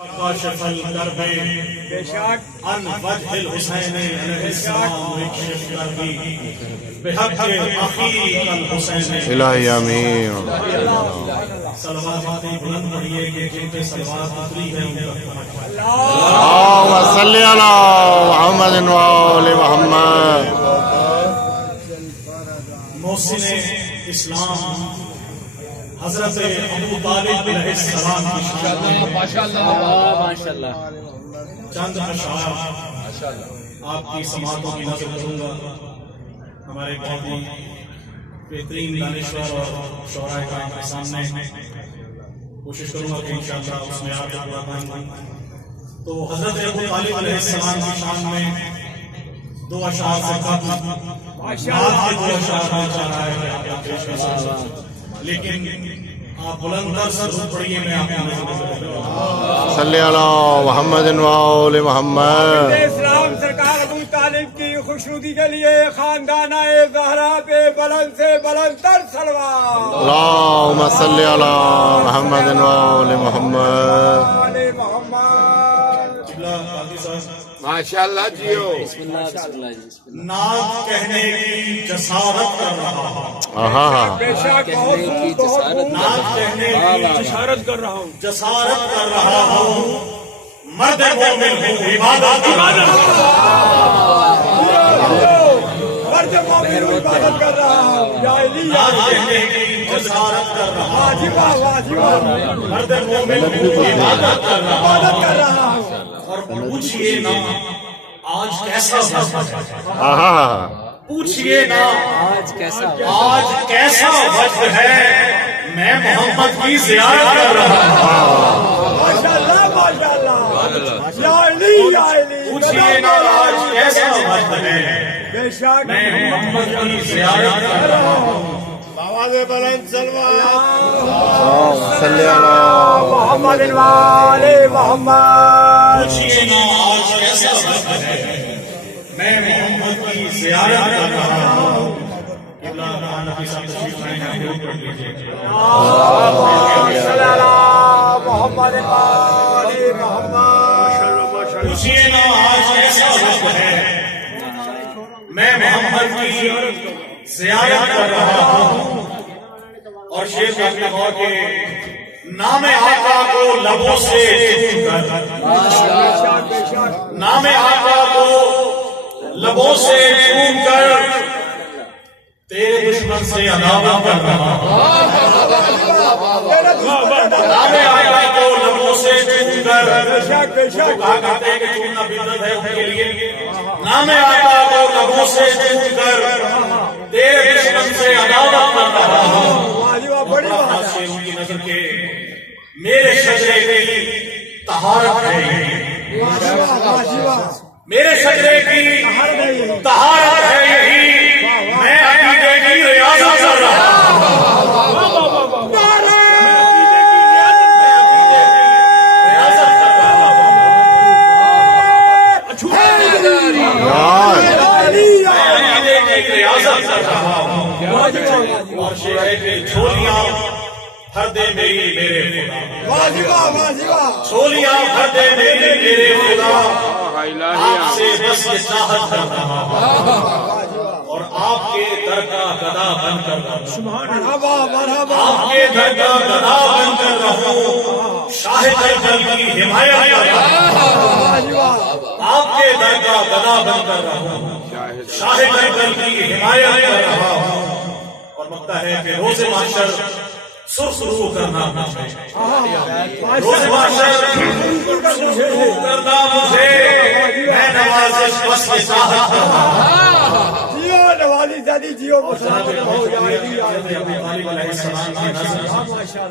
کاشف الکرب عن وجه الحسین علیہ السلام مکشف کربی بحق اخیک الحسین الہی آمین. صلوات بلند پڑھیے کہ جن پہ صلوات اتری ہے ان کا اللہم صلی علی محمد و آل محمد. محسن اسلام حضرت ابو طالب علیہ السلام کی شان میں ماشاءاللہ چند اشعار آپ کی سماعتوں کی نظر کروں گا. ہمارے بہت ہی بہترین دانشور اور شعراء کرام کے سامنے کوشش کروں گا کہ انشاءاللہ اس میں آپ کو تو حضرت ابو طالب علیہ السلام کی شان میں دو اشعار سے قبل نعت کے دو اشعار میں چاہ رہا ہے کہ آپ پیش کر سکیں، لیکن آپ بلند تر سر پڑھیے. میں آپ کی نظر صلی علی محمد و آل محمد. اسلام سرکار ابو طالب کی خوشنودی کے لیے خاندانہ زہرا پہ بلند سے بلند تر صلوات. اللہم صلی علی محمد و آل محمد. آل محمد. ماشاءاللہ جیو. نعت کہنے کی جسارت کر رہا ہوں، بے شک بہت خوب نعت کہنے کی بشارت کر رہا ہوں. جسارت کر رہا ہوں، مرد مومن ہوں عبادت کر رہا ہوں. مرد مومن ہوں عبادت کر رہا ہوں. یا علی یا نعت کہنے کی جسارت کر رہا ہوں، واجبہ واجبہ مرد مومن ہوں عبادت کر رہا ہوں. عبادت کر رہا ہوں. اور پوچھئے نا آج کیسا وقت ہے، پوچھئے نا آج کیسا وقت ہے، میں محمد کی زیارت کر رہا ہوں. ماشاءاللہ ماشاءاللہ یا علی یا علی. پوچھئے نا آج کیسا وقت ہے، بے شک میں محمد کی زیارت کر رہا ہوں. آواز بلند صلوات. اللہم صلی علی محمد و آل محمد. پوچھئے نا آج کیسا وقت ہے، میں محمد کی زیارت کر رہا ہوں. نبی صاحب تشریف لائیں، درود پڑھ لیجیے. صلی علی محمد و آل محمد. پوچھئے نا آج کیسا وقت ہے، میں محمد کی زیارت کر رہا ہوں. اور شیخ صاحب نے کہا کہ نام آقا کو لبوں سے چون کر، نام آقا کو لبوں سے چون کر تیرے دشمن سے عداوت کر رہا ہوں. نام آقا کو لبوں سے چون کر، کہا کرتے ہیں کہ چوننا بدعت ہے ان کے لیے. نام آقا کو لبوں سے چون کر تیرے دشمن سے عداوت کر رہا ہوں. بڑی ہاتھ سے ان کی نظر کے میرے شجرے کی طہارت ہے یہی، میرے شجرے کی طہارت ہے یہی، میں عقیدے کی ریاضت کر رہا ہوں. ریاضت کر رہا ہوں. میں عقیدے کی ریاضت کر رہا ہوں. اور شیخ ہے کہ جھولیاں بھر دے میری میرے خدا، جھولیاں بھر دے میری میرے خدا، آپ سے بس یہ چاہت کر رہا ہوں. اور آپ کے در کا گدا بن کر رہوں، آپ کے در کا گدا بن کر رہوں، شاہ دربار کی حمایت کر رہا ہوں. آپ کے در کا گدا بن کر رہوں، شاہ دربار کی حمایت کر رہا ہوں. اور مانگتا ہے کہ روز محشر سرخ رو کرنا مجھے، روز محشر سرخ رو کرنا مجھے، میں نوازش بس کے چاہت کر رہا ہوں. جیو نوالی زادی جیو. جناب ابو طالب علیہ السلام کی نظر